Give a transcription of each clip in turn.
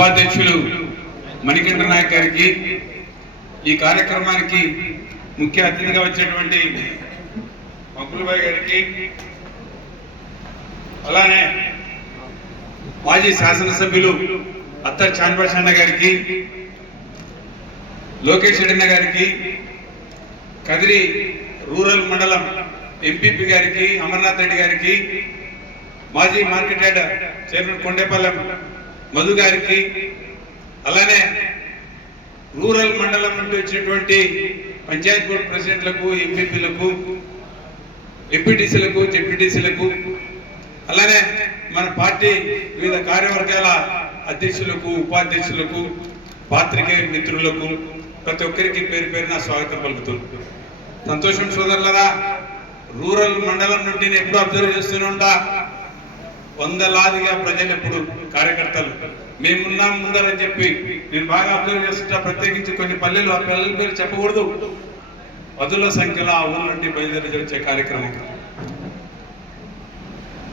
సభాధ్యక్షులు మణికంఠ నాయక్ గారికి ఈ కార్యక్రమానికి ముఖ్య అతిథిగా వచ్చినటువంటి మక్కులబాయ్ గారికి అలానే మాజీ శాసనసభ్యులు అత్తర్ చాన్బాష్ గారికి లోకేష్ రెడ్డి గారికి కదిరి రూరల్ మండలం ఎంపీపీ గారికి అమర్నాథ్ రెడ్డి గారికి మాజీ market head chairman Kondepallem Madhu గారికి అలానే రూరల్ మండలం నుండి వచ్చినటువంటి పంచాయత్ బోర్డు ప్రెసిడెంట్లకు ఎంపీపీలకు ఎంపీటీసీలకు జెడ్పీటీసీలకు అలానే మన పార్టీ వివిధ కార్యవర్గాల అధ్యక్షులకు ఉపాధ్యక్షులకు పాత్రికేయ మిత్రులకు ప్రతి ఒక్కరికి పేరు పేరున స్వాగతం పలుకుతుంది సంతోషం సోదరులరా రూరల్ మండలం నుండి నేను ఎప్పుడు అబ్జర్వ్ చేస్తూనే ఉంటా. వందలాదిగా ప్రజలు ఎప్పుడు కార్యకర్తలు. మేమున్నాం ముందరని చెప్పి నేను బాగా అబ్జర్వ్ చేస్తుంటా ప్రత్యేకించి కొన్ని పల్లెలు ఆ పిల్లల పేరు చెప్పకూడదు. పదుల సంఖ్యలో ఆ ఊరు నుండి బయలుదేరి వచ్చే కార్యక్రమం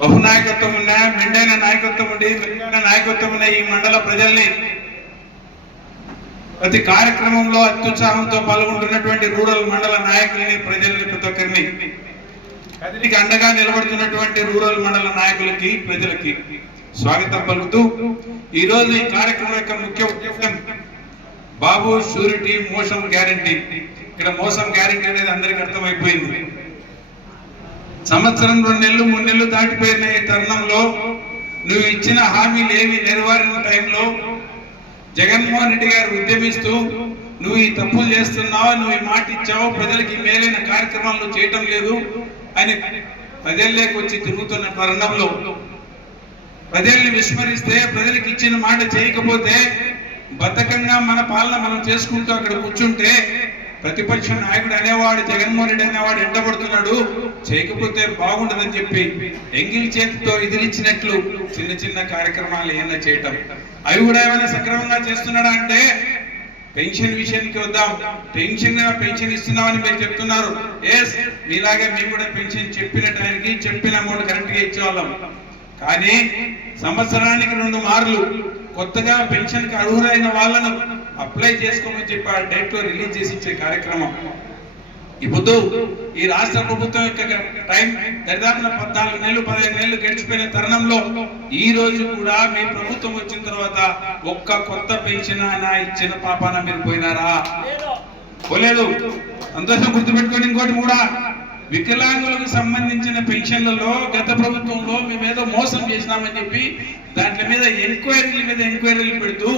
బహునాయకత్వం ఉన్న మెండైన నాయకత్వం ఉండి మెరుగైన నాయకత్వం ఉన్న ఈ మండల ప్రజల్ని ప్రతి కార్యక్రమంలో అత్యుత్సాహంతో పాల్గొంటున్నటువంటి రూరల్ మండల నాయకుల్ని ప్రజల్ని ప్రతి ఒక్కరిని కదిరికి అండగా నిలబడుతున్నటువంటి రూరల్ మండల నాయకులకి ప్రజలకి స్వాగతం పలుకుతూ ఈ రోజు ఈ కార్యక్రమం యొక్క ముఖ్య ఉద్దేశం బాబు షూరిటీ మోసం గ్యారంటీ. ఇక్కడ మోసం గ్యారంటీ అనేది అందరికి అర్థమైపోయింది. సంవత్సరం రెండు నెలలు మూడు నెలలు దాటిపోయిన ఈ తరుణంలో నువ్వు ఇచ్చిన హామీలు ఏవి నెరవేరిన టైంలో జగన్మోహన్ రెడ్డి గారు ఉద్యమిస్తూ నువ్వు ఈ తప్పులు చేస్తున్నావు నువ్వు ఈ మాట ఇచ్చావు ప్రజలకి మేలైన కార్యక్రమాలు చేయటం లేదు. ఆయన ప్రజల్లోకి వచ్చి తిరుగుతున్న తరుణంలో ప్రజల్ని విస్మరిస్తే ప్రజలకు ఇచ్చిన మాట చేయకపోతే బద్ధకంగా మన పాలన మనం చేసుకుంటూ అక్కడ కూర్చుంటే ప్రతిపక్ష నాయకుడు అనేవాడు జగన్మోహన్ రెడ్డి అనేవాడు ఎండబడుతున్నాడు. చేయకపోతే బాగుండదని చెప్పి ఎంగిల్ చేతితో ఇదిలిచ్చినట్లు చిన్న చిన్న కార్యక్రమాలు ఏమైనా చేయటం. అవి కూడా ఏమైనా సక్రమంగా చేస్తున్నాడా అంటే పెన్షన్ విషయానికి వద్దాం. పెన్షన్ పెన్షన్ ఇస్తున్నామని మీరు చెప్తున్నారు. ఎస్ మీలాగే మేము కూడా పెన్షన్ చెప్పిన టైంకి చెప్పిన అమౌంట్ కరెక్ట్గా ఇచ్చేవాళ్ళం. కానీ సంవత్సరానికి రెండు మార్లు కొత్తగా పెన్షన్కి అర్హులైన వాళ్ళను అప్లై చేసుకోమని చెప్పి ఆ డేట్లో రిలీజ్ చేసి ఇచ్చే కార్యక్రమం. ఇప్పుడు ఈ రాష్ట్ర ప్రభుత్వం యొక్క టైం దరిదాపుల పద్నాలుగు నెలలు పదిహేను నెలలు గడిచిపోయిన తరుణంలో ఈ రోజు కూడా మీ ప్రభుత్వం వచ్చిన తర్వాత ఒక్క కొత్త పెన్షన్ అయినా ఇచ్చిన పాపాన మీరు పోయినారా? పోలేదు. సంతోషం గుర్తుపెట్టుకోండి ఇంకోటి కూడా. వికలాంగులకు సంబంధించిన పెన్షన్లలో గత ప్రభుత్వంలో మేమేదో మోసం చేసినామని చెప్పి దాంట్ల మీద ఎంక్వైరీల మీద ఎంక్వైరీలు పెడుతూ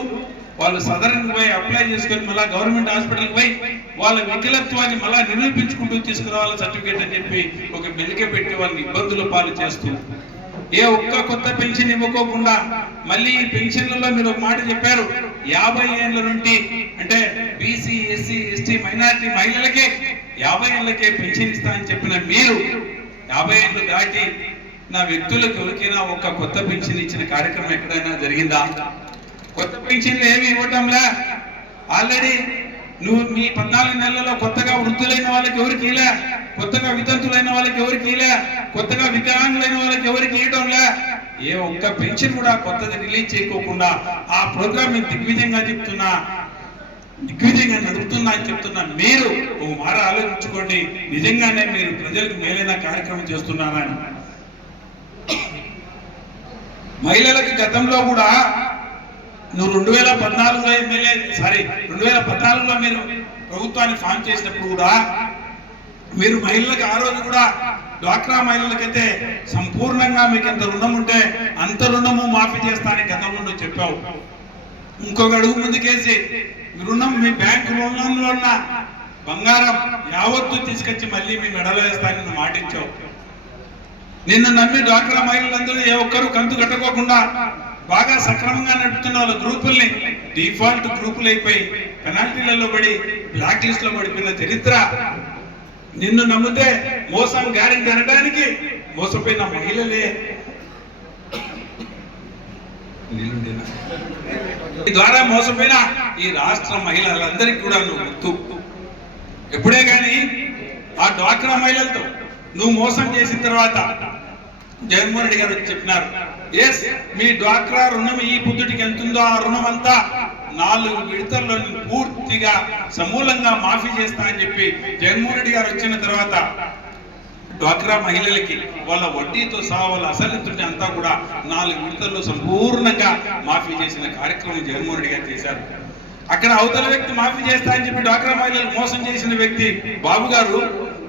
వాళ్ళు సదరన్ పోయి అప్లై చేసుకొని మళ్ళీ గవర్నమెంట్ హాస్పిటల్కి పోయి వాళ్ళ వికలత్వాన్ని మళ్ళా నిరూపించుకుంటూ తీసుకురావాల సర్టిఫికేట్ అని చెప్పి ఒక మెలిక పెట్టి వాళ్ళని ఇబ్బందుల పాలు చేస్తూ. ఏ ఒక్క కొత్త పెన్షన్ ఇవ్వకోకుండా మళ్ళీ ఈ పెన్షన్లలో మీరు ఒక మాట చెప్పారు యాభై ఏళ్ళ నుండి అంటే బీసీ ఎస్సీ ఎస్టీ మైనారిటీ మహిళలకే యాభై ఏళ్ళకే పెన్షన్ ఇస్తా అని చెప్పిన మీరు యాభై ఏళ్ళు దాటి నా వ్యక్తులకు ఎవరికైనా ఒక్క కొత్త పెన్షన్ ఇచ్చిన కార్యక్రమం ఎక్కడైనా జరిగిందా? కొత్త పెన్షన్లు ఏమి ఇవ్వటంలా? ఆల్రెడీ నువ్వు మీ పద్నాలుగు నెలలలో కొత్తగా వృద్ధులైన వాళ్ళకి ఎవరికి ఇలా కొత్తగా వితంతులైన వాళ్ళకి ఎవరికి ఇలా కొత్తగా వికలాంగులైన వాళ్ళకి ఎవరికి ఇవ్వడంలా ఏ ఒక్క పెన్షన్ కూడా కొత్తది రిలీజ్ చేయకోకుండా ఆ ప్రోగ్రామ్ దిగ్విజయంగా చెప్తున్నా. దిగ్విజయంగా నడుపుతున్నా అని చెప్తున్నా. మీరు ఓ మార ఆలోచించుకోండి. నిజంగానే మీరు ప్రజలకు మేలైన కార్యక్రమం చేస్తున్నారని. మహిళలకు గతంలో కూడా నువ్వు రెండు వేల పద్నాలుగులో ఎమ్మెల్యే సారీ రెండు వేల పద్నాలుగులో మీరు ప్రభుత్వాన్ని ఫామ్ చేసినప్పుడు కూడా మీరు మహిళలకు ఆ రోజు కూడా డ్వాక్రా మహిళలకైతే సంపూర్ణంగా మీకు ఎంత రుణం ఉంటే అంత రుణము మాఫీ చేస్తానని గతంలో నువ్వు చెప్పావు. ఇంకొక అడుగు ముందుకేసి మీ రుణం మీ బ్యాంకు రుణంలో ఉన్న బంగారం యావత్తు తీసుకొచ్చి మళ్ళీ మీ మెడలో వేస్తానని నువ్వు మాటించావు నిన్ను నమ్మి డ్వాక్రా మహిళలందరూ ఏ ఒక్కరు కంతు కట్టుకోకుండా బాగా సక్రమంగా నడుపుతున్న వాళ్ళ గ్రూపుల్ని డిఫాల్ట్ గ్రూపులు అయిపోయి పెనాల్టీలలో పడి బ్లాక్ లిస్ట్లో పడిపోయిన చరిత్ర నిన్ను నమ్మితే మోసం గ్యారెంటీ అనడానికి మోసపోయిన మహిళలే. ఈ ద్వారా మోసపోయిన ఈ రాష్ట్ర మహిళలందరికీ కూడా నువ్వు గుర్తు. ఎప్పుడే గాని ఆ డ్వాక్రా మహిళలతో నువ్వు మోసం చేసిన తర్వాత జగన్మోహన్ రెడ్డి గారు చెప్పినారు ఎస్ మీ డ్వాక్రా రుణం ఈ బుద్ధుడికి ఎంత ఉందో ఆ రుణం అంతా నాలుగు విడతల్లో పూర్తిగా సమూలంగా మాఫీ చేస్తా అని చెప్పి జగన్మోహన్ రెడ్డి గారు వచ్చిన తర్వాత డ్వాక్రా మహిళలకి వాళ్ళ వడ్డీతో సహా వాళ్ళ అసలుతుంటే అంతా కూడా నాలుగు విడతల్లో సంపూర్ణంగా మాఫీ చేసిన కార్యక్రమం జగన్మోహన్ రెడ్డి గారు చేశారు. అక్కడ అవతల వ్యక్తి మాఫీ చేస్తా అని చెప్పి డ్వాక్రా మహిళలు మోసం చేసిన వ్యక్తి బాబు గారు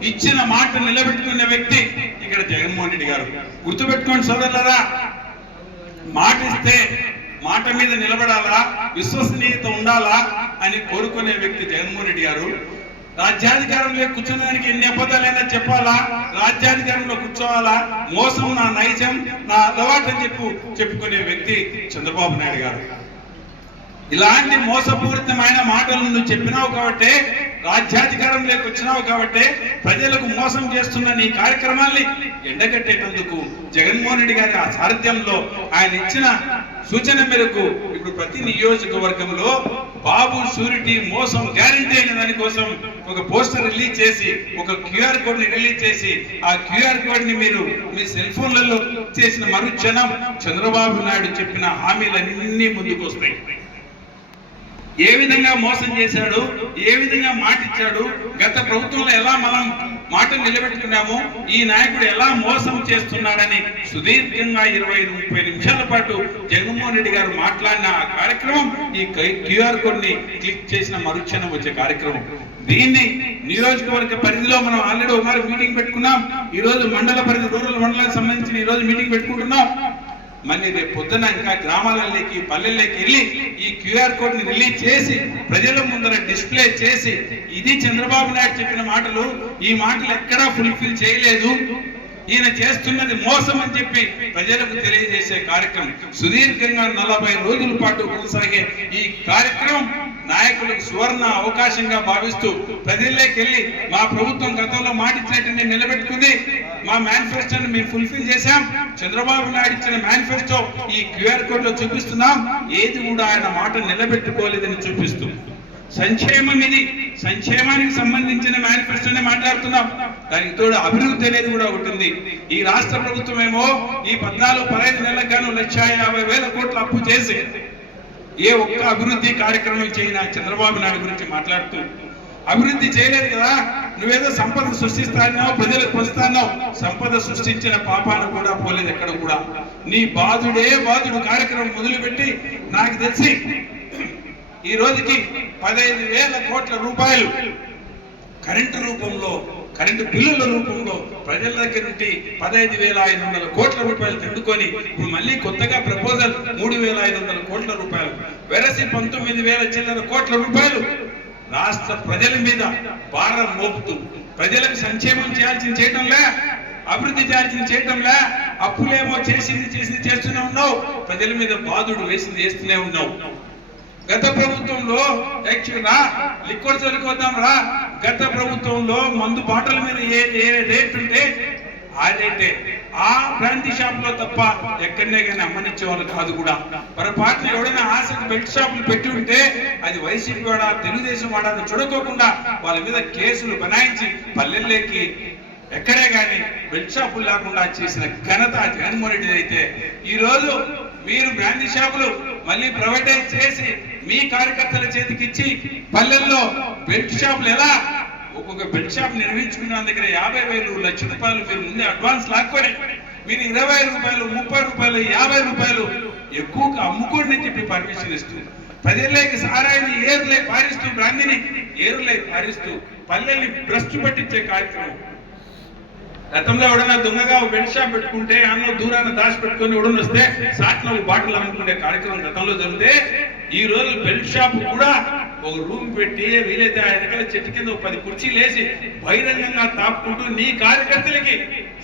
ఇచ్చిన మాట నిలబెట్టుకున్న వ్యక్తి ఇక్కడ జగన్మోహన్ రెడ్డి గారు. గుర్తుపెట్టుకోండి సోదరులరా మాట ఇస్తే మాట మీద నిలబడాలా? విశ్వసనీయత ఉండాలా? అని కోరుకునే వ్యక్తి జగన్మోహన్ రెడ్డి గారు రాజ్యాధికారంలో కూర్చున్నదానికి ఎన్ని అబద్ధాలైనా చెప్పాలా? రాజ్యాధికారంలో కూర్చోవాలా? మోసం నా నైజం నా అలవాటు అని చెప్పు చెప్పుకునే వ్యక్తి చంద్రబాబు నాయుడు గారు. ఇలాంటి మోసపూరితమైన మాటలు నువ్వు చెప్పినావు కాబట్టి రాజ్యాధికారంలోకి వచ్చినావు కాబట్టి ప్రజలకు మోసం చేస్తున్న నీ కార్యక్రమాల్ని ఎండగట్టేటందుకు జగన్మోహన్ రెడ్డి గారి ఆ సారథ్యంలో ఆయన ఇచ్చిన సూచన మేరకు ఇప్పుడు ప్రతి నియోజకవర్గంలో బాబు షూరిటీ మోసం గ్యారంటీ అయిన దానికోసం ఒక పోస్టర్ రిలీజ్ చేసి ఒక క్యూఆర్ కోడ్ని రిలీజ్ చేసి ఆ క్యూఆర్ కోడ్ని మీరు మీ సెల్ ఫోన్లలో చేసిన మరుక్షణం చంద్రబాబు నాయుడు చెప్పిన హామీలన్నీ ముందుకు వస్తాయి ఏ విధంగా మోసం చేశాడు ఏ విధంగా మాట ఇచ్చాడు గత ప్రభుత్వంలో ఎలా మనం మాట నిలబెట్టుకున్నాము ఈ నాయకుడు ఎలా మోసం చేస్తున్నాడని సుదీర్ఘంగా ఇరవై ఐదు ముప్పై నిమిషాల పాటు జగన్మోహన్ రెడ్డి గారు మాట్లాడిన ఆ కార్యక్రమం ఈ క్యూఆర్ కోడ్ని క్లిక్ చేసిన మరుక్షణం వచ్చే కార్యక్రమం. దీన్ని నియోజకవర్గ పరిధిలో మనం ఆల్రెడీ ఒకసారి మీటింగ్ పెట్టుకున్నాం. ఈ రోజు మండల పరిధి రూరల్ మండలానికి సంబంధించిన ఈ రోజు మీటింగ్ పెట్టుకుంటున్నాం. మళ్ళీ రేపు పొద్దున ఇంకా గ్రామాలలోకి పల్లెల్లోకి వెళ్ళి ఈ క్యూఆర్ కోడ్ని రిలీజ్ చేసి ప్రజల ముందర డిస్ప్లే చేసి ఇది చంద్రబాబు నాయుడు చెప్పిన మాటలు ఈ మాటలు ఎక్కడా ఫుల్ఫిల్ చేయలేదు. ఈయన చేస్తున్నది మోసం అని చెప్పి ప్రజలకు తెలియజేసే కార్యక్రమం. సుదీర్ఘంగా నలభై రోజుల పాటు కొనసాగే ఈ కార్యక్రమం నాయకులకు సువర్ణ అవకాశంగా భావిస్తూ ప్రజల్లోకి వెళ్ళి మా ప్రభుత్వం గతంలో మాటిచ్చినట్టు నిలబెట్టుకుంది మా మేనిఫెస్టోని మేము ఫుల్ఫిల్ చేశాం. చంద్రబాబు నాయుడు ఇచ్చిన మేనిఫెస్టో ఈ క్యూఆర్ కోడ్లో చూపిస్తున్నాం. ఏది కూడా ఆయన మాట నిలబెట్టుకోలేదని చూపిస్తూ. సంక్షేమం ఇది. సంక్షేమానికి సంబంధించిన మేనిఫెస్టోనే మాట్లాడుతున్నాం. దానికి తోడు అభివృద్ధి అనేది కూడా ఉంటుంది ఈ రాష్ట్ర ప్రభుత్వం ఏమో ఈ పద్నాలుగు పదహైదు నెలలకు గాను లక్ష యాభై వేల కోట్లు అప్పు చేసి ఏ ఒక్క అభివృద్ధి కార్యక్రమం చేయనా చంద్రబాబు నాయుడు గురించి మాట్లాడుతూ అభివృద్ధి చేయలేదు కదా నువ్వేదో సంపద సృష్టిస్తాన్నావు ప్రజలకు పొందుతానో సంపద సృష్టించిన పాపాన కూడా పోలేదు ఎక్కడ కూడా. నీ బాధుడే బాధుడు కార్యక్రమం మొదలుపెట్టి నాకు తెలిసి ఈ రోజుకి పదహైదు వేల కోట్ల రూపాయలు కరెంటు రూపంలో కరెంటు బిల్లుల రూపంలో ప్రజల దగ్గర నుండి పదహైదు వేల ఐదు వందల కోట్ల రూపాయలు తిండుకొని ఇప్పుడు మళ్ళీ కొత్తగా ప్రపోజల్ మూడు వేల ఐదు వందల కోట్ల రూపాయలు. వెరసి పంతొమ్మిది వేల చిల్లర కోట్ల రూపాయలు రాష్ట్ర ప్రజల మీద భారం మోపుతూ ప్రజలకు సంక్షేమం చేయాల్సింది చేయటంలే అభివృద్ధి చేయాల్సింది చేయటంలే అప్పులేమో చేసింది చేసింది చేస్తూనే ఉన్నావు ప్రజల మీద బాధుడు వేసింది వేస్తూనే ఉన్నావు. గత ప్రభుత్వంలో యాక్చువల్గా లిక్విడ్ చదువుకోద్దాం రా. గత ప్రభుత్వంలో మందు బాటల మీద ఏ ఏ రేట్ ఉంటే ఆ రేటే. ఆ బ్రాంతి షాప్లో తప్ప ఎక్కడనే కానీ అమ్మనిచ్చే వాళ్ళు కాదు కూడా. పొరపాటున ఎవడైనా ఆశకు బెల్ట్ షాపులు పెట్టి ఉంటే అది వైసీపీ వాడా తెలుగుదేశం వాడా చూడకోకుండా వాళ్ళ మీద కేసులు బనాయించి పల్లెల్లోకి ఎక్కడే కానీ బెల్ట్ షాపులు లేకుండా చేసిన ఘనత జగన్మోహన్ రెడ్డి అయితే. ఈ రోజు మీరు బ్రాంతి షాపులు మళ్ళీ ప్రైవేటైజ్ చేసి మీ కార్యకర్తల చేతికి ఇచ్చి పల్లెల్లో బెల్ట్ షాపులు ఎలా? ఒక్కొక్క బెల్ట్ షాప్ నిర్మించుకున్న దగ్గర యాభై వేలు లక్ష రూపాయలు మీరు ముందే అడ్వాన్స్ లాక్కొని మీరు ఇరవై రూపాయలు ముప్పై రూపాయలు యాభై రూపాయలు ఎక్కువగా అమ్ముకోండి అని చెప్పి పర్మిషన్ ఇస్తుంది ప్రజల్లోకి సారాయిని ఏరులే పారిస్తూ గాంధీని ఏరులే పారిస్తూ పల్లెల్ని భ్రష్టు పట్టించే కార్యక్రమం. గతంలో ఎవడన్నా దొంగగా బెడ్ షాప్ పెట్టుకుంటే అన్న దూరాన్ని దాచి పెట్టుకొని ఎవడన్నా వస్తే సాట్లో బాటిల్ అమ్ముకునే కార్యక్రమం గతంలో జరిగితే ఈ రోజు బెల్ట్ షాప్ కూడా ఒక రూమ్ పెట్టి వీలైతే ఆయన చెట్టు కింద ఒక పది కుర్చీలు వేసి బహిరంగంగా తాపుకుంటూ నీ కార్యకర్తలకి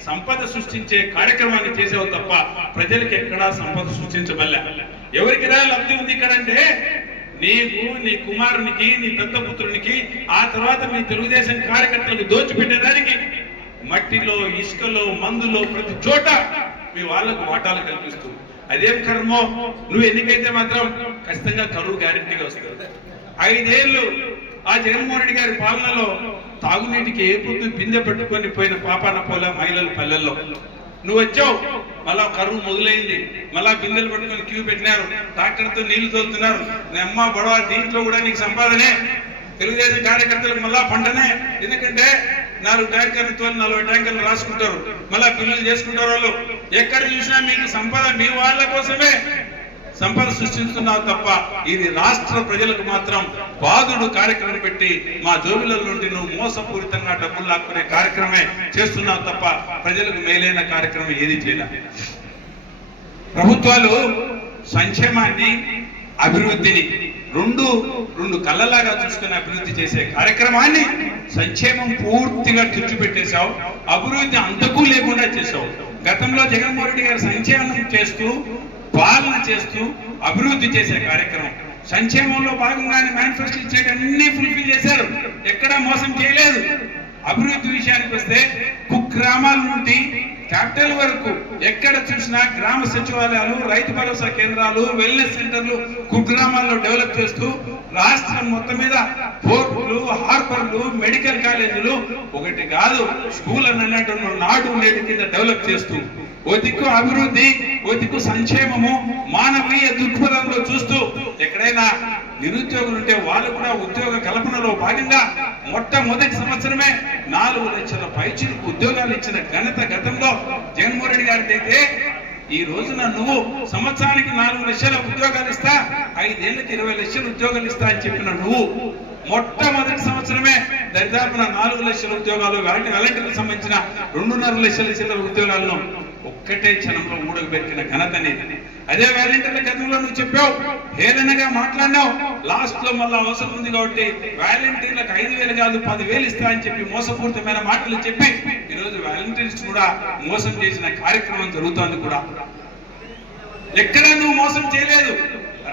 సంపద సృష్టించే కార్యక్రమాన్ని చేసావు తప్ప ప్రజలకి ఎక్కడా సంపద సృష్టించబల్ల ఎవరికి రా లబ్ధి ఉంది ఇక్కడ అంటే నీకు నీ కుమారునికి నీ దత్తపుత్రునికి ఆ తర్వాత మీ తెలుగుదేశం కార్యకర్తలకు దోచిపెట్టేదానికి మట్టిలో ఇసుకలో మందులో ప్రతి చోట మీ వాళ్ళకు వాటాలు కల్పిస్తూ అదేం కర్మో. నువ్వు ఎన్నికైతే మాత్రం ఖచ్చితంగా కరువు గ్యారెంటీగా వస్తుంది. ఐదేళ్ళు ఆ జగన్మోహన్ రెడ్డి గారి పాలనలో తాగునీటికి ఏ పొద్దు బిందె పెట్టుకొని పోయిన పాపాన పోలే మహిళల పల్లెల్లో. నువ్వు వచ్చావు మళ్ళా కరువు మొదలైంది. మళ్ళా బిందెలు పట్టుకొని క్యూ పెట్టినారు. ట్రాక్టర్తో నీళ్ళు తోలుతున్నారు. నీ అమ్మ బడవ దీంట్లో కూడా నీకు సంపాదనే. తెలుగుదేశం కార్యకర్తలకు మళ్ళా పంటనే. ఎందుకంటే నాలుగు ట్యాంకర్లు తోలి నలభై ట్యాంకర్లు రాసుకుంటారు. మళ్ళా బిల్లులు చేసుకుంటారు వాళ్ళు. ఎక్కడ చూసినా మీకు సంపద మీ వాళ్ళ కోసమే సంపద సృష్టిస్తున్నావు తప్ప ఇది రాష్ట్ర ప్రజలకు మాత్రం బాధుడు కార్యక్రమం పెట్టి మా జోబుల నుండి నువ్వు మోసపూరితంగా డబ్బులు లాక్కునే కార్యక్రమే చేస్తున్నావు తప్ప ప్రజలకు మేలైన కార్యక్రమం ఏది చేయలేదు ప్రభుత్వాలు సంక్షేమాన్ని అభివృద్ధిని రెండు రెండు కళ్ళలాగా చూసుకుని అభివృద్ధి చేసే కార్యక్రమాన్ని సంక్షేమం పూర్తిగా తుడిచిపెట్టేశావు అభివృద్ధి అంతకు లేకుండా చేశావు. గతంలో జగన్మోహన్ రెడ్డి గారు సంక్షేమం చేస్తూ పాలన చేస్తూ అభివృద్ధి చేసే కార్యక్రమం. సంక్షేమంలో భాగంగానే మేనిఫెస్టో ఇచ్చేటి అన్ని ఫుల్ఫిల్ చేశారు. ఎక్కడా మోసం చేయలేదు. అభివృద్ధి విషయానికి వస్తే కుగ్రామాల నుండి క్యాపిటల్ వరకు ఎక్కడ చూసినా గ్రామ సచివాలయాలు రైతు భరోసా కేంద్రాలు వెల్నెస్ సెంటర్లు కుగ్రామాల్లో డెవలప్ చేస్తూ రాష్ట్రం మొత్తం మీద పోర్టులు హార్బర్లు మెడికల్ కాలేజీలు ఒకటి కాదు స్కూల్ అని అన్నట్టు నాడు ఉండేది కింద డెవలప్ చేస్తూ ఓ దిక్కు అభివృద్ధి ఓ దిక్కు సంక్షేమము మానవీయ దృక్పథంలో చూస్తూ ఎక్కడైనా నిరుద్యోగులు ఉంటే వాళ్ళు కూడా ఉద్యోగ కల్పనలో భాగంగా మొట్టమొదటి సంవత్సరమే నాలుగు లక్షల పైచిలకు ఉద్యోగాలు ఇచ్చిన ఘనత గతంలో జగన్మోహన్ రెడ్డి గారికి అయితే ఈ రోజున నువ్వు సంవత్సరానికి నాలుగు లక్షల ఉద్యోగాలు ఇస్తా ఐదేళ్ళకి ఇరవై లక్షల ఉద్యోగాలు ఇస్తా అని చెప్పిన నువ్వు మొట్టమొదటి సంవత్సరమే దరిదాపున నాలుగు లక్షల ఉద్యోగాలు వాటి వాలంటీర్లకు సంబంధించిన రెండున్నర లక్షల చిల్లర ఉద్యోగాలను ఒక్కటే క్షణంలో ఊడగబెట్టిన ఘనత అనేది అదే వాలంటీర్ల చదువులో నువ్వు చెప్పావు హేళనగా మాట్లాడినావు. లాస్ట్లో మళ్ళా అవసరం ఉంది కాబట్టి వాలంటీర్లకు ఐదు వేలు కాదు పదివేలు ఇస్తా అని చెప్పి మోసపూరితమైన మాటలు చెప్పి ఈరోజు వాలంటీర్స్ కూడా మోసం చేసిన కార్యక్రమం జరుగుతోంది కూడా. ఎక్కడ నువ్వు మోసం చేయలేదు.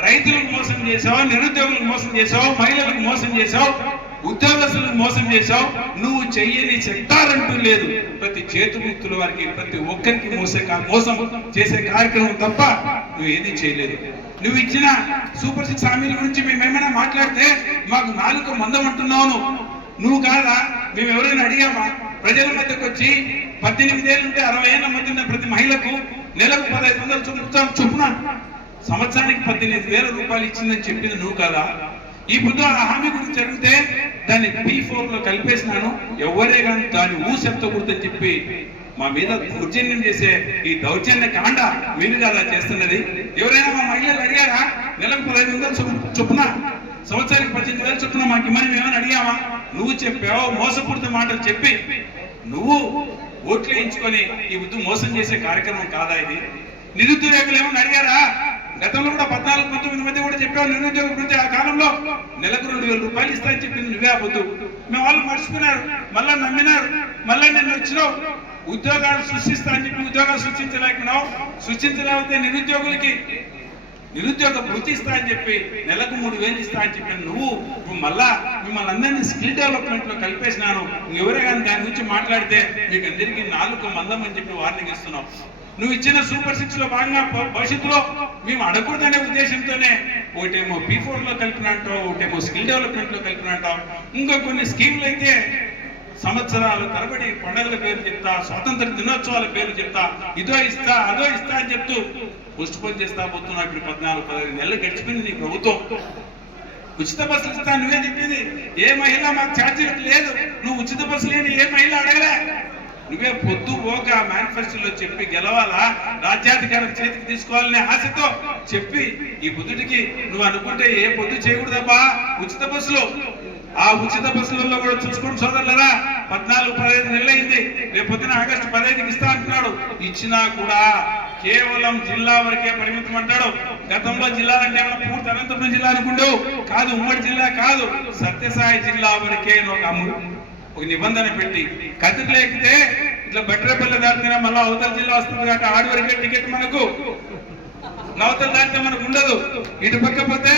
రైతులకు మోసం చేసావు నిరుద్యోగులకు మోసం చేసావు మహిళలకు మోసం చేసావు ఉద్యోగస్తులను మోసం చేశావు నువ్వు చెయ్యని చెప్తారంటూ లేదు. ప్రతి చేతుముక్తుల వారికి ప్రతి ఒక్కరికి మోసే మోసం చేసే కార్యక్రమం తప్ప నువ్వు ఏది చేయలేదు. నువ్వు ఇచ్చిన సూపర్ సిక్స్ హామీల గురించి మేము ఏమైనా మాట్లాడితే మాకు నాలుగు మందం అంటున్నావు నువ్వు కాదా? మేము ఎవరైనా అడిగామా? ప్రజల మధ్యకు వచ్చి పద్దెనిమిది ఏళ్ళు ఉంటే అరవై ఏళ్ళ మధ్య ఉన్న ప్రతి మహిళకు నెలకు పదహైదు వందలు చొప్పున చొప్పున సంవత్సరానికి పద్దెనిమిది వేల రూపాయలు ఇచ్చిందని చెప్పింది నువ్వు కదా? ఈ పొద్దు ఆ హామీ గురించి అడిగితే దాన్ని పీ ఫోర్లో కలిపేసినాను. ఎవరే కానీ దాన్ని ఊ చెప్తకూడదని చెప్పి మా మీద దౌర్జన్యం చేసే ఈ దౌర్జన్య కాండ మీరు కదా చేస్తున్నది. ఎవరైనా మా మహిళలు అడిగారా? నెలకు పదహైదు వందలు చొప్పున సంవత్సరానికి పద్దెనిమిది వేలు చొప్పున మాకు ఇమ్మని ఏమైనా అడిగామా? నువ్వు చెప్పావు మోసపూరిత మాటలు చెప్పి నువ్వు ఓట్లు వేయించుకొని ఈ వృద్ధు మోసం చేసే కార్యక్రమం కాదా ఇది? నిరుద్యోగులు ఏమైనా అడిగారా? గతంలో కూడా పద్నాలుగు పంతొమ్మిది మధ్య కూడా చెప్పావు నిరుద్యోగ వృద్ధి ఆ కాలంలో నెలకు రెండు వేల రూపాయలు ఇస్తాయని చెప్పింది నువ్వే అవద్దు మేము వాళ్ళు మర్చిపోయినారు మళ్ళా నమ్మినారు మళ్ళా నిన్న వచ్చినావు ఉద్యోగాలు సృష్టిస్తా అని చెప్పి ఉద్యోగాలు సృష్టించలేకున్నావు సృష్టించలేకపోతే నిరుద్యోగులకి నిరుద్యోగ వృత్తి ఇస్తా అని చెప్పి నెలకు మూడు వేలు ఇస్తా అని చెప్పి నువ్వు మళ్ళా మిమ్మల్ని అందరినీ స్కిల్ డెవలప్మెంట్లో కలిపేసినాను ఎవరే కానీ దాని గురించి మాట్లాడితే మీకు అందరికీ నాలుగు మందం అని చెప్పి వార్నింగ్ ఇస్తున్నావు నువ్వు ఇచ్చిన సూపర్ సిక్స్లో భాగంగా భవిష్యత్తులో మేము అడగకూడదనే ఉద్దేశంతోనే ఒకటేమో పీ ఫోర్లో కలిపినంటావు ఒకటేమో స్కిల్ డెవలప్మెంట్లో కలిపినంటావు. ఇంకా కొన్ని స్కీమ్లు అయితే సంవత్సరాలు తరబడి పండుగల పేరు చెప్తా స్వాతంత్ర దినోత్సవాల పేరు చెప్తా ఇదో ఇస్తా అదో ఇస్తా అని చెప్తూ పోస్ట్ పోన్ చేస్తా పోతున్నా ఇప్పుడు పద్నాలుగు పదహైదు నెలలు గడిచిపోయింది నీ ప్రభుత్వం. ఉచిత బస్సులు ఇస్తా నువ్వే చెప్పింది. ఏ మహిళ మాకు ఛార్జీలకు లేదు నువ్వు ఉచిత బస్సు లేని ఏ మహిళ అడగలే. నువ్వే పొద్దు పోక మేనిఫెస్టోలో చెప్పి గెలవాలా? రాజ్యాధికారం చేతికి తీసుకోవాలనే ఆశతో చెప్పి ఈ బుద్ధుడికి నువ్వు అనుకుంటే ఏ పొద్దు చేయకూడదబ్బా? ఉచిత బస్సులు. ఆ ఉచిత బస్సులలో కూడా చూసుకోండి సోదరులరా. పద్నాలుగు పదహైదు నెలలైంది. రేపు పొద్దున ఆగస్టు పదహైదుకి ఇస్తా అంటున్నాడు. ఇచ్చినా కూడా కేవలం జిల్లా వరకే పరిమితం అంటాడు. గతంలో జిల్లాలంటే పూర్తి అనంతపురం జిల్లా అనుకుంటావు. కాదు ఉమ్మడి జిల్లా కాదు. సత్యసాయి జిల్లా వరకే ఒక ఒక నిబంధన పెట్టి. కదిరిలో లేకపోతే ఇట్లా బట్రేపల్లి దాటితేనే మళ్ళీ అవతల జిల్లా వస్తుంది కాబట్టి ఆడి వరకే టికెట్ మనకు. నవతల దాటితే మనకు ఉండదు. ఇటు పక్క పోతే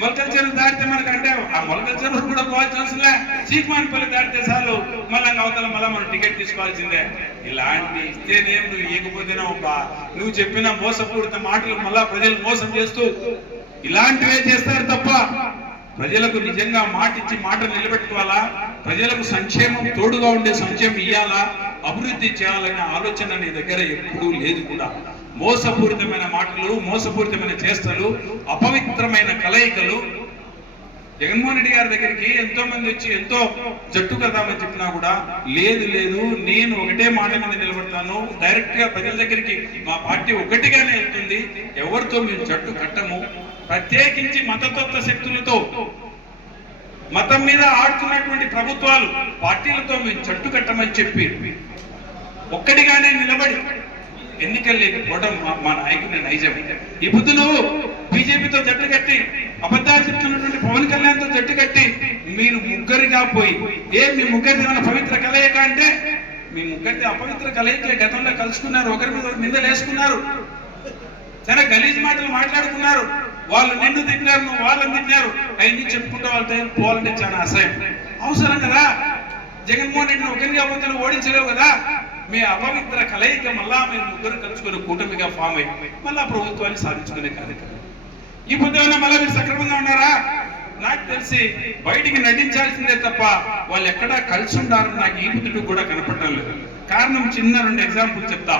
మొలకల చెరువు దాటితే మనకు అంటే ఆ మొలకల చెరువు కూడా పోవాల్సిన అవసరం చీకుమానిపల్లి దాటితే చాలు. మళ్ళీ అవతల మళ్ళీ మనం టికెట్ తీసుకోవాల్సిందే. ఇలాంటి ఇస్తేనేం నువ్వు ఇవ్వకపోతేనే ఒక నువ్వు చెప్పిన మోసపూరిత మాటలు మళ్ళా ప్రజలు మోసం చేస్తూ ఇలాంటివే చేస్తారు తప్ప ప్రజలకు నిజంగా మాట ఇచ్చి నిలబెట్టుకోవాలా? ప్రజలకు సంక్షేమం తోడుగా ఉండే సంక్షేమం ఇవ్వాలా అభివృద్ధి చేయాలనే ఆలోచన నీ దగ్గర ఎప్పుడూ లేదు కూడా. మోసపూరితమైన మాటలు మోసపూరితమైన చేష్టలు అపవిత్రమైన కలయికలు. జగన్మోహన్ రెడ్డి గారి దగ్గరికి ఎంతో మంది వచ్చి ఎంతో జట్టు కదామని చెప్పినా కూడా లేదు లేదు నేను ఒకటే మాట మీద నిలబడతాను. డైరెక్ట్గా ప్రజల దగ్గరికి మా పార్టీ ఒకటిగానే వెళ్తుంది. ఎవరితో మేము జట్టు కట్టము? ప్రత్యేకించి మతతత్వ శక్తులతో మతం మీద ఆడుతున్నటువంటి ప్రభుత్వాలు పార్టీలతో మేము జట్టు కట్టమని చెప్పి ఒక్కడిగానే నిలబడి ఎన్నికలు లేకపోవడం మా- మా నాయకుని నైజం. ఈ బుద్ధు నువ్వు బీజేపీతో జట్టు కట్టి అబద్ధాలు చెప్తున్నటువంటి పవన్ కళ్యాణ్తో జట్టు కట్టి మీరు ముగ్గురిగా పోయి ఏ మీ ముగ్గురిది ఏమైనా పవిత్ర కలయిక అంటే మీ ముగ్గురిది అపవిత్ర కలయిక గతంలో కలుసుకున్నారు ఒకరి మీద నిందలేసుకున్నారు. చాలా గలీజ్ మాటలు మాట్లాడుకున్నారు. వాళ్ళు నిన్ను తిట్టినారు నువ్వు వాళ్ళని తిట్టినారు. అవన్నీ చెప్పుకుంటూ వాళ్ళతో పోవాలంటే చాలా అసహ్యం. అవసరం కదా? జగన్మోహన్ రెడ్డిని ఒకరిని అవతలు ఓడించలేవు కదా? మీ అపవిత్ర కలయిక మళ్ళా మీరు ముగ్గురు కలుసుకుని కూటమిగా ఫామ్ అయ్యి మళ్ళా ప్రభుత్వాన్ని సాధించుకునే కార్యక్రమం. ఈ పొద్దున మళ్ళీ మీరు సక్రమంగా ఉన్నారా? నాకు తెలిసి బయటికి నటించాల్సిందే తప్ప వాళ్ళు ఎక్కడా కలిసి ఉండాలని నాకు ఈ బుద్ధుడు కూడా కనపడటం లేదు. కారణం చిన్న రెండు ఎగ్జాంపుల్ చెప్తా.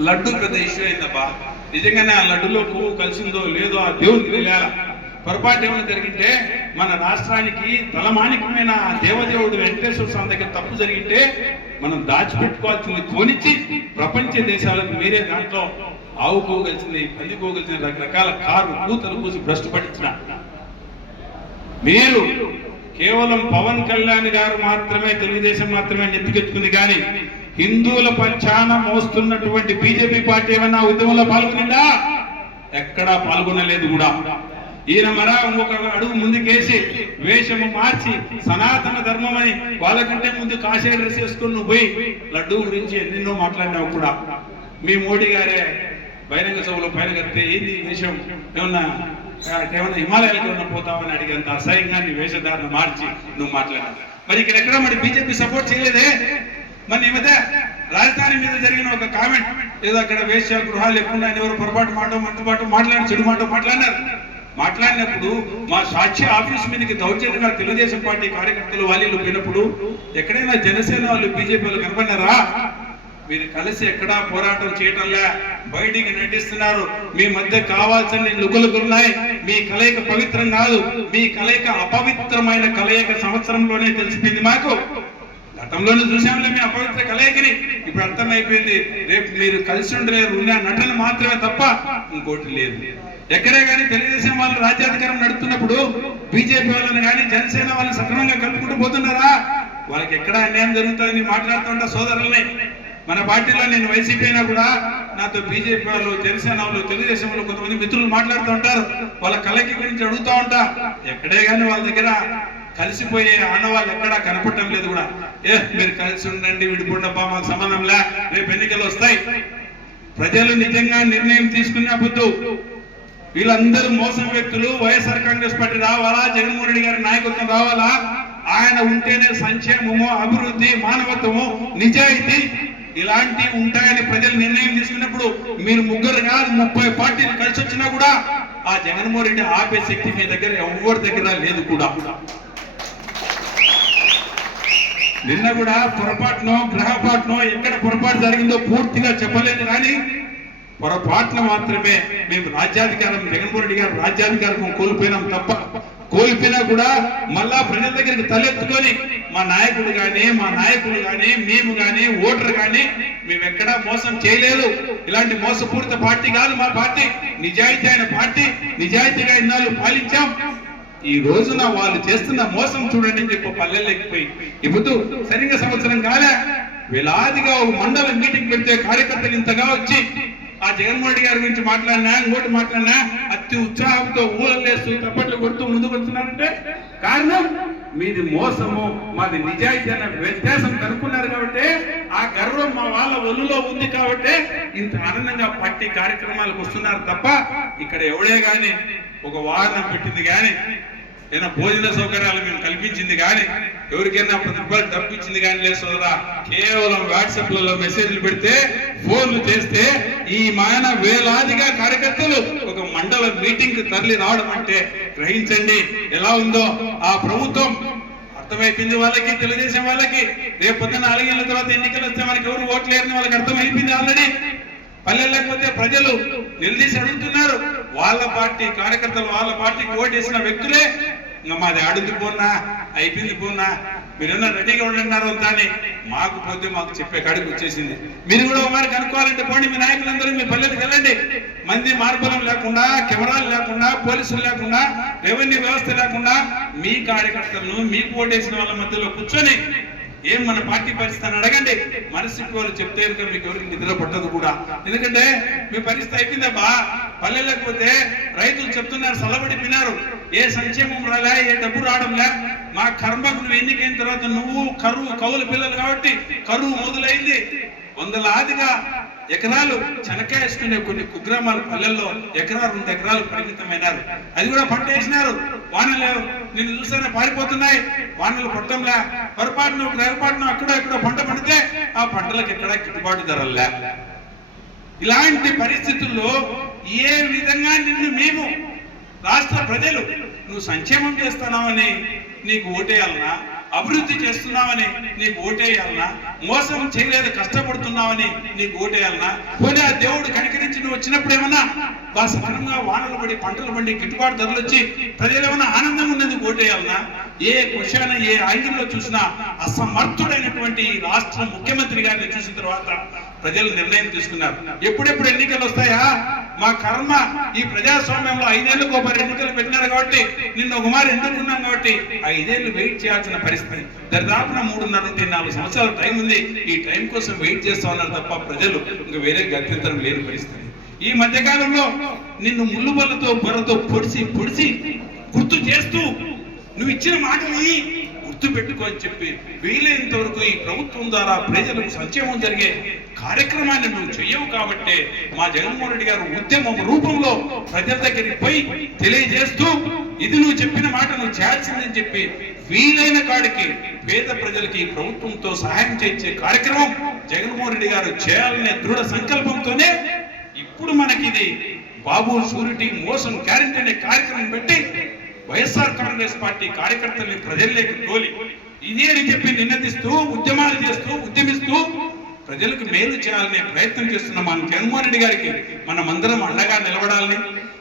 లడ్డు పెద్ద ఇష్యూ అయిందబ్బా నిజంగానే ఆ లడ్డులో పువ్వు కలిసిందో లేదో ఆ దేవునికి తెలియాల? పొరపాటు ఏమైనా జరిగింటే మన రాష్ట్రానికి తలమానికమైన ఆ దేవదేవుడు వెంకటేశ్వర స్వామి దగ్గర తప్పు జరిగితే మనం దాచిపెట్టుకోవాల్సింది కొనిచి ప్రపంచ దేశాలకు మీరే దాంట్లో ఆవు పువ్వు పంది రకరకాల కారు కూతలు పూసి భ్రష్టు పట్టించిన. మీరు కేవలం పవన్ కళ్యాణ్ గారు మాత్రమే తెలుగుదేశం మాత్రమే నెత్తికెత్తుకుంది కానీ హిందువుల పంచాన మోస్తున్నటువంటి బీజేపీ పార్టీ ఏమన్నా ఉద్యమంలో పాల్గొనిందా? ఎక్కడా పాల్గొనలేదు కూడా. ఈయన మరా ఇంకొక అడుగు ముందుకేసి వేషము మార్చి సనాతన ధర్మం అని వాళ్ళకంటే ముందు కాషాయ డ్రెస్ వేసుకుని నువ్వు పోయి లడ్డు గురించి ఎన్నెన్నో మాట్లాడినావు కూడా. మీ మోడీ గారే బహిరంగ సభలో పైన కడితే ఏంది వేషం? ఏమన్నా ఏమన్నా హిమాలయాలకు ఏమన్నా పోతావని అడిగేంత అసహ్యంగా నీ వేషధారణ మార్చి నువ్వు మాట్లాడావు మరి ఇక్కడ ఎక్కడ మరి బీజేపీ సపోర్ట్ చేయలేదే? మరి ఈ మధ్య రాజధాని మీద జరిగిన ఒక కామెంట్ ఏదో అక్కడ వేశ్య గృహాలు లేకుండా ఎవరు పొరపాటు మాట మంటుబాటు మాట్లాడి చెడు మాట మాట్లాడినారు. మాట్లాడినప్పుడు మా సాక్షి ఆఫీస్ మీదకి దౌర్జన్యంగా తెలుగుదేశం పార్టీ కార్యకర్తలు వాళ్ళు పోయినప్పుడు ఎక్కడైనా జనసేన వాళ్ళు బీజేపీ వాళ్ళు కనపడినారా? మీరు కలిసి ఎక్కడా పోరాటం చేయటంలే? బయటికి నటిస్తున్నారు. మీ మధ్య కావాల్సిన లుకలుకున్నాయి మీ కలయిక పవిత్రం కాదు. మీ కలయిక అపవిత్రమైన కలయిక సంవత్సరంలోనే తెలిసిపోయింది మాకు. గతంలోనే చూసాంలే మీ అపవిత్ర కలయికని. ఇప్పుడు అర్థమైపోయింది. రేపు మీరు కలిసి ఉండలేరు ఉన్న నటన మాత్రమే తప్ప ఇంకోటి లేదు. ఎక్కడే కానీ తెలుగుదేశం వాళ్ళు రాజ్యాధికారం నడుపుతున్నప్పుడు బీజేపీ వాళ్ళని కానీ జనసేన వాళ్ళని సక్రమంగా కలుపుకుంటూ పోతున్నారా? వాళ్ళకి ఎక్కడ అన్యాయం జరుగుతుందని మాట్లాడుతుంటా సోదరుల్ని. మన పార్టీలో నేను వైసీపీ అయినా కూడా నాతో బీజేపీ వాళ్ళు జనసేన వాళ్ళు తెలుగుదేశం వాళ్ళు కొంతమంది మిత్రులు మాట్లాడుతూ ఉంటారు. వాళ్ళ కలకి గురించి అడుగుతూ ఉంటా. ఎక్కడే కానీ వాళ్ళ దగ్గర కలిసిపోయే ఆడవాళ్ళు ఎక్కడా కనపడటం లేదు కూడా. ఏ మీరు కలిసి ఉండండి విడిపోండబ్బా మాకు సమానంలా రేపు ఎన్నికలు వస్తాయి. ప్రజలు నిజంగా నిర్ణయం తీసుకున్నప్పుడు వీళ్ళందరూ మోసం వ్యక్తులు. వైఎస్ఆర్ కాంగ్రెస్ పార్టీ రావాలా? జగన్మోహన్ రెడ్డి గారి నాయకత్వం రావాలా? ఆయన ఉంటేనే సంక్షేమము అభివృద్ధి మానవత్వము నిజాయితీ ఇలాంటి ఉంటాయని ప్రజలు నిర్ణయం తీసుకున్నప్పుడు మీరు ముగ్గురు కాదు ముప్పై పార్టీలు కలిసి వచ్చినా కూడా ఆ జగన్మోహన్ రెడ్డి ఆపే శక్తి మీ దగ్గర ఎవరి దగ్గర లేదు కూడా. నిన్న కూడా పొరపాటునో గ్రహపాటునో ఎక్కడ పొరపాటు జరిగిందో పూర్తిగా చెప్పలేదు కానీ పొరపాటున మాత్రమే మేము రాజ్యాధికారం జగన్మోహన్ రెడ్డి గారు రాజ్యాధికారం కోల్పోయినాం తప్ప కోల్పోయినా కూడా మళ్ళా ప్రజల దగ్గరికి తలెత్తుకొని మా నాయకుడు కానీ మా నాయకులు కానీ మేము కానీ ఓటర్ కానీ మేము ఎక్కడా మోసం చేయలేదు. ఇలాంటి మోసపూరిత పార్టీ కాదు మా పార్టీ. నిజాయితీ అయిన పార్టీ. నిజాయితీగా ఇన్నాళ్ళు పాలించాం. ఈ రోజున వాళ్ళు చేస్తున్న మోసం చూడండి చెప్పి పల్లెల్లోకి పోయి ఇప్పుడు సరిగ్గా సంవత్సరం కాలే. వేలాదిగా ఒక మండల మీటింగ్ పెడితే కార్యకర్తలు ఇంతగా వచ్చి ఆ జగన్మోహన్ రెడ్డి గారి గురించి మాట్లాడినా ఇంకోటి మాట్లాడినా అతి ఉత్సాహంతో ఊళ్ళేస్తూ తప్పట్లు కొడుతూ ముందుకు వస్తున్నారంటే కారణం మీది మోసము మాది నిజాయితీ అనే వ్యత్యాసం కనుక్కున్నారు కాబట్టి ఆ గర్వం మా వాళ్ళ ఒళ్ళులో ఉంది కాబట్టి ఇంత ఆనందంగా పార్టీ కార్యక్రమాలకు వస్తున్నారు తప్ప ఇక్కడ ఎవడే గాని ఒక వాహనం పెట్టింది గాని ఏదైనా భోజన సౌకర్యాలు మేము కల్పించింది కానీ ఎవరికైనా పది రూపాయలు డబ్బు ఇచ్చింది కానీ లేదు సోదరా. కేవలం వాట్సాప్లలో మెసేజ్లు పెడితే ఫోన్లు చేస్తే ఈ మాయన వేలాదిగా కార్యకర్తలు ఒక మండల మీటింగ్కు తరలి రావడం అంటే గ్రహించండి. ఎలా ఉందో ఆ ప్రభుత్వం అర్థమైపోయింది వాళ్ళకి తెలుగుదేశం వాళ్ళకి. రేపు పొద్దున్న నాలుగేళ్ళ తర్వాత ఎన్నికలు వస్తే మనకి ఎవరు ఓట్లేరని వాళ్ళకి అర్థమైపోయింది ఆల్రెడీ. పల్లెలకు పోతే ప్రజలు నిలదీసి అడుగుతున్నారు. వాళ్ళ పార్టీ కార్యకర్తలు వాళ్ళ పార్టీకి ఓటేసిన వ్యక్తులే ఇంకా మాది ఆడింది పోన్నా అయిపోయింది పోన్నా. మీరన్నా రెడీగా ఉండిన్నారు అంతా అని మాకు పోతే మాకు చెప్పే కాడికి వచ్చేసింది. మీరు కూడా ఒకసారి కనుక్కోవాలంటే పోండి మీ నాయకులందరూ మీ పల్లెలకు వెళ్ళండి. మంది మార్పులం లేకుండా కెమెరాలు లేకుండా పోలీసులు లేకుండా రెవెన్యూ వ్యవస్థ లేకుండా మీ కార్యకర్తలను మీకు ఓటేసిన వాళ్ళ మధ్యలో కూర్చొని ఏం మన పార్టీ పరిస్థితి అని అడగండి. మనసుకి వాళ్ళు చెప్తే మీకు ఎవరికి నిద్ర పట్టదు కూడా. ఎందుకంటే మీ పరిస్థితి అయిపోయిందబ్బా. పల్లెలకు పోతే రైతులు చెప్తున్నారు సలబడి వినారు ఏ సంక్షేమం రాలే ఏ డబ్బు రావడంలే. మా కర్మకు నువ్వు ఎన్నికైన తర్వాత నువ్వు కరువు కౌలు పిల్లలు కాబట్టి కరువు మొదలైంది. వందలాదిగా ఎకరాలు చెనక్కాయ వేసుకునే కొన్ని కుగ్రామాల పల్లెల్లో ఎకరా రెండు ఎకరాలు పరిమితమైనారు. అది కూడా పంట వేసినారు. వానలు నిన్ను చూస్తేనే పారిపోతున్నాయి. వానలు పట్టంలా. పొరపాటున పొరపాటును అక్కడ ఇక్కడ పంట పడితే ఆ పంటలకు ఎక్కడ గిట్టుబాటు ధరలే. ఇలాంటి పరిస్థితుల్లో ఏ విధంగా నిన్ను మేము రాష్ట్ర ప్రజలు నువ్వు సంక్షేమం చేస్తున్నావని నీకు ఓటేయాలనా? అభివృద్ధి చేస్తున్నావని నీకు ఓటేయాలనా? మోసం చేయలేదు కష్టపడుతున్నావని నీకు ఓటేయాలనా? పోనీ ఆ దేవుడు కనికరించి నువ్వు వచ్చినప్పుడు ఏమన్నా బాగా వానలు పడి పంటలు పండి గిట్టుబాటు ధరలు వచ్చి ప్రజలు ఏమన్నా ఆనందంగా ఉన్నందుకు ఓటేయాలనా? ఏ క్వశ్చన్ ఏ యాంగిల్లో చూసినా అసమర్థుడైనటువంటి రాష్ట్ర ముఖ్యమంత్రి గారిని చూసిన తర్వాత ప్రజలు నిర్ణయం తీసుకున్నారు. ఎప్పుడెప్పుడు ఎన్నికలు వస్తాయా? మా కర్మ ఈ ప్రజాస్వామ్యంలో ఐదేళ్ళకు ఒకసారి ఎన్నికలు పెట్టినారు కాబట్టి నిన్న ఒక మారు ఎన్నుకున్నాం కాబట్టి ఐదేళ్ళు వెయిట్ చేయాల్సిన పరిస్థితి. దరిదాపున మూడున్నర నుండి నాలుగు సంవత్సరాల టైం ఉంది. ఈ టైం కోసం వెయిట్ చేస్తా ఉన్నారు తప్ప ప్రజలు ఇంకా వేరే గత్యంతరం లేని పరిస్థితి. ఈ మధ్య కాలంలో నిన్ను ముళ్ళు బల్లతో బొర్రతో పొడిచి పొడిచి గుర్తు చేస్తూ నువ్వు ఇచ్చిన మాటని గుర్తు పెట్టుకో అని చెప్పి వీలైనంత వరకు ఈ ప్రభుత్వం ద్వారా ప్రజలకు సంక్షేమం జరిగే కార్యక్రమాన్ని నువ్వు చెయ్యవు కాబట్టి మా జగన్మోహన్ రెడ్డి గారు ఉద్యమం రూపంలో ప్రజల దగ్గరికి పోయి తెలియజేస్తూ ఇది నువ్వు చెప్పిన మాట నువ్వు చేయాల్సిందని చెప్పి వీలైన కాడికి పేద ప్రజలకి ప్రభుత్వంతో సహాయం చేయించే కార్యక్రమం జగన్మోహన్ రెడ్డి గారు చేయాలనే దృఢ సంకల్పంతోనే ఇప్పుడు మనకి ఇది బాబు షూరిటీ మోసం గ్యారంటీ అనే కార్యక్రమం పెట్టి వైఎస్ఆర్ కాంగ్రెస్ పార్టీ కార్యకర్తల్ని ప్రజల్లోకి తోలి ఇదే అని చెప్పి నిన్నదిస్తూ ఉద్యమాలు చేస్తూ ఉద్యమిస్తూ ప్రజలకు మేలు చేయాలనే ప్రయత్నం చేస్తున్న మన జగన్మోహన్ రెడ్డి గారికి అందరం అండగా నిలబడాలని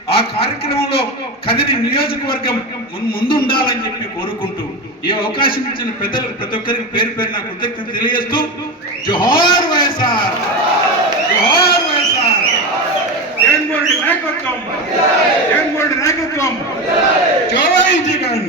ఆ కార్యక్రమంలో కదిరి నియోజకవర్గం మున్- ముందు ఉండాలని చెప్పి కోరుకుంటూ ఈ అవకాశం ఇచ్చిన పెద్దలకు ప్రతి ఒక్కరికి పేరు పేరు నా కృతజ్ఞత తెలియజేస్తూ జోహార్ వైఎస్ఆర్ జోహార్ వైఎస్ఆర్. జగన్మోహన్ రెడ్డి నాయకత్వం జగన్మోహన్ రెడ్డి నాయకత్వం. జై జగన్.